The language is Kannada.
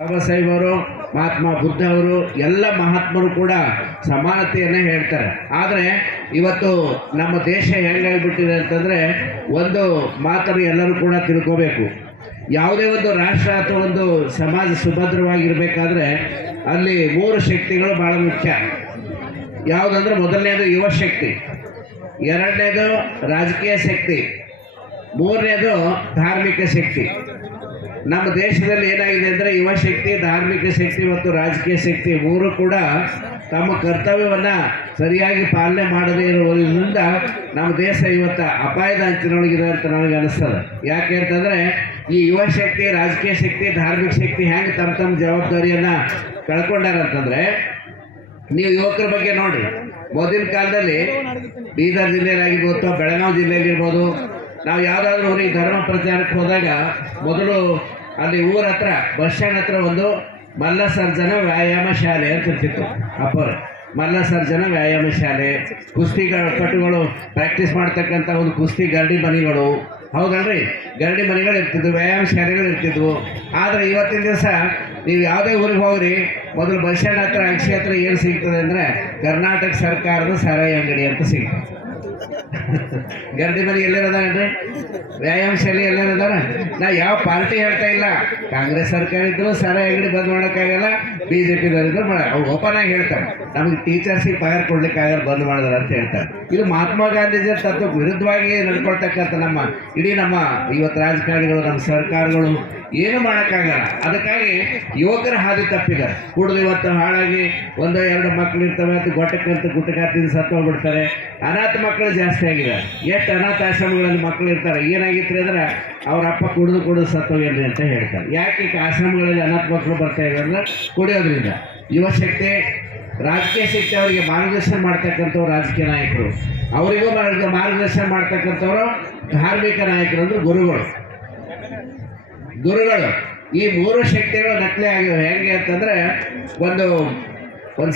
ಬಾಬಾ ಸಾಹೇಬ್ ಅವರು ಮಹಾತ್ಮ ಬುದ್ಧ ಅವರು, ಎಲ್ಲ ಮಹಾತ್ಮರು ಕೂಡ ಸಮಾನತೆಯನ್ನೇ ಹೇಳ್ತಾರೆ. ಆದರೆ ಇವತ್ತು ನಮ್ಮ ದೇಶ ಹೆಂಗಾಗ್ಬಿಟ್ಟಿದೆ ಅಂತಂದರೆ ಒಂದು ಮಾತನ್ನು ಎಲ್ಲರೂ ಕೂಡ ತಿಳ್ಕೋಬೇಕು. ಯಾವುದೇ ಒಂದು ರಾಷ್ಟ್ರ ಅಥವಾ ಒಂದು ಸಮಾಜ ಸುಭದ್ರವಾಗಿರಬೇಕಾದ್ರೆ ಅಲ್ಲಿ ಮೂರು ಶಕ್ತಿಗಳು ಭಾಳ ಮುಖ್ಯ. ಯಾವುದಂದ್ರೆ ಮೊದಲನೇದು ಯುವ ಶಕ್ತಿ, ಎರಡನೇದು ರಾಜಕೀಯ ಶಕ್ತಿ, ಮೂರನೇದು ಧಾರ್ಮಿಕ ಶಕ್ತಿ. ನಮ್ಮ ದೇಶದಲ್ಲಿ ಏನಾಗಿದೆ ಅಂದರೆ ಯುವ ಶಕ್ತಿ, ಧಾರ್ಮಿಕ ಶಕ್ತಿ ಮತ್ತು ರಾಜಕೀಯ ಶಕ್ತಿ ಮೂರು ಕೂಡ ತಮ್ಮ ಕರ್ತವ್ಯವನ್ನು ಸರಿಯಾಗಿ ಪಾಲನೆ ಮಾಡದೇ ಇರುವುದರಿಂದ ನಮ್ಮ ದೇಶ ಇವತ್ತು ಅಪಾಯದ ಅಂಚಿನೊಳಗಿದೆ ಅಂತ ನನಗೆ ಅನಿಸ್ತದೆ. ಯಾಕೆ ಅಂತಂದರೆ ಈ ಯುವ ಶಕ್ತಿ, ರಾಜಕೀಯ ಶಕ್ತಿ, ಧಾರ್ಮಿಕ ಶಕ್ತಿ ಹೆಂಗೆ ತಮ್ಮ ತಮ್ಮ ಜವಾಬ್ದಾರಿಯನ್ನು ಕಳ್ಕೊಂಡಾರಂತಂದರೆ ನೀವು ಯುವಕರ ಬಗ್ಗೆ ನೋಡಿ. ಮೊದಲಿನ ಕಾಲದಲ್ಲಿ ಬೀದರ್ ಜಿಲ್ಲೆಯಲ್ಲಾಗಿರ್ಬೋದು ಅಥವಾ ಬೆಳಗಾವಿ ಜಿಲ್ಲೆಯಲ್ಲಿರ್ಬೋದು ನಾವು ಯಾವುದಾದ್ರೂ ಊರಿಗೆ ಧರ್ಮ ಪ್ರಚಾರಕ್ಕೆ ಹೋದಾಗ ಮೊದಲು ಅಲ್ಲಿ ಊರ ಹತ್ರ, ಬಸ್ ಸ್ಟ್ಯಾಂಡ್ ಹತ್ರ ಒಂದು ಮಲ್ಲ ಸರ್ಜನ ವ್ಯಾಯಾಮ ಶಾಲೆ ಅಂತ ಇರ್ತಿತ್ತು ಅಪ್ಪರು ಮಲ್ಲ ಸರ್ಜನ ವ್ಯಾಯಾಮ ಶಾಲೆ, ಕುಸ್ತಿಗಳ ಪಟುಗಳು ಪ್ರಾಕ್ಟೀಸ್ ಮಾಡ್ತಕ್ಕಂಥ ಒಂದು ಕುಸ್ತಿ ಗರಡಿ ಮನೆಗಳು. ಹೌದಲ್ರಿ? ಗರಡಿ ಮನೆಗಳು ಇರ್ತಿದ್ವು, ವ್ಯಾಯಾಮ ಶಾಲೆಗಳು ಇರ್ತಿದ್ವು. ಆದರೆ ಇವತ್ತಿನ ದಿವಸ ನೀವು ಯಾವುದೇ ಊರಿಗೆ ಹೋಗ್ರಿ, ಮೊದಲು ಬಸ್ ಸ್ಟ್ಯಾಂಡ್ ಹತ್ರ, ಅಂಕ್ಷಿ ಹತ್ರ ಏನು ಸಿಗ್ತದೆ ಅಂದರೆ ಕರ್ನಾಟಕ ಸರ್ಕಾರದ ಸಾರಾಯಿ ಅಂಗಡಿ ಅಂತ ಸಿಗ್ತದೆ. ಗರಡಿ ಮನೆ ಎಲ್ಲೇನದಾನ್ರಿ ವ್ಯಾಯಾಮ ಶಾಲೆ ಎಲ್ಲೇನದಾರ ನಾ ಯಾವ ಪಾರ್ಟಿ ಹೇಳ್ತಾ ಇಲ್ಲ. ಕಾಂಗ್ರೆಸ್ ಸರ್ಕಾರ ಇದ್ರು ಸರ ಹೆಗಡಿ ಬಂದ್ ಮಾಡೋಕ್ಕಾಗಲ್ಲ ಬಿ ಜೆ ಪಿದವರಿದ್ರು ಮಾಡ ಅವ್ರು ಓಪನ್ ಆಗಿ ಹೇಳ್ತಾರೆ. ನಮಗೆ ಟೀಚರ್ಸಿಗೆ ಪಗಾರ ಕೊಡ್ಲಿಕ್ಕಾಗಲ್ಲ, ಬಂದ್ ಮಾಡಿದಾರೆ ಅಂತ ಹೇಳ್ತಾರೆ. ಇದು ಮಹಾತ್ಮ ಗಾಂಧೀಜಿ ತತ್ವಕ್ಕೆ ವಿರುದ್ಧವಾಗಿ ನಡ್ಕೊಳ್ತಕ್ಕಂಥ ನಮ್ಮ ಇಡೀ ನಮ್ಮ ಇವತ್ತು ರಾಜಕಾರಣಿಗಳು, ನಮ್ಮ ಸರ್ಕಾರಗಳು ಏನು ಮಾಡೋಕ್ಕಾಗಲ್ಲ. ಅದಕ್ಕಾಗಿ ಯುವಕರ ಹಾದಿ ತಪ್ಪಿದ್ದಾರೆ. ಕುಡಿದು ಇವತ್ತು ಹಾಳಾಗಿ ಒಂದು ಎರಡು ಮಕ್ಕಳು ಇರ್ತವೆ ಅಂತ ಗೊಟ್ಟಕ್ಕಂತ ಗುಟ್ಟಕ ತಿಂದು ಸತ್ತು ಹೋಗ್ಬಿಡ್ತಾರೆ ಅನಾಥ ಮಕ್ಕಳು ಜಾಸ್ತಿ ಆಗಿದ್ದಾರೆ ಎಷ್ಟು ಅನಾಥ ಆಶ್ರಮಗಳಲ್ಲಿ ಮಕ್ಕಳು ಇರ್ತಾರೆ. ಏನಾಗಿತ್ತು ಅಂದ್ರೆ ಅವ್ರ ಅಪ್ಪ ಕುಡಿದು ಕುಡಿದು ಸತ್ತೋಗಿರಲಿ ಅಂತ ಹೇಳ್ತಾರೆ. ಯಾಕೆ ಆಶ್ರಮಗಳಲ್ಲಿ ಅನಾಥ ಮಕ್ಕಳು ಬರ್ತಾ ಇದ್ದಾರೆ ಕುಡಿಯೋದ್ರಿಂದ. ಯುವಶಕ್ತಿ ರಾಜಕೀಯ ಶಕ್ತಿ ಅವರಿಗೆ ಮಾರ್ಗದರ್ಶನ ಮಾಡ್ತಕ್ಕಂಥವ್ರು ರಾಜಕೀಯ ನಾಯಕರು. ಅವರಿಗೂ ಮಾರ್ಗ- ಮಾರ್ಗದರ್ಶನ ಮಾಡ್ತಕ್ಕಂಥವ್ರು ಧಾರ್ಮಿಕ ನಾಯಕರು ಅಂದ್ರೆ ಗುರುಗಳು. ಗುರುಗಳು ಈ ಮೂರು ಶಕ್ತಿಗಳು ನಕಲಿ ಆಗಿವೆ. ಹೆಂಗೆ ಅಂತಂದ್ರೆ ಒಂದು ಒಂದು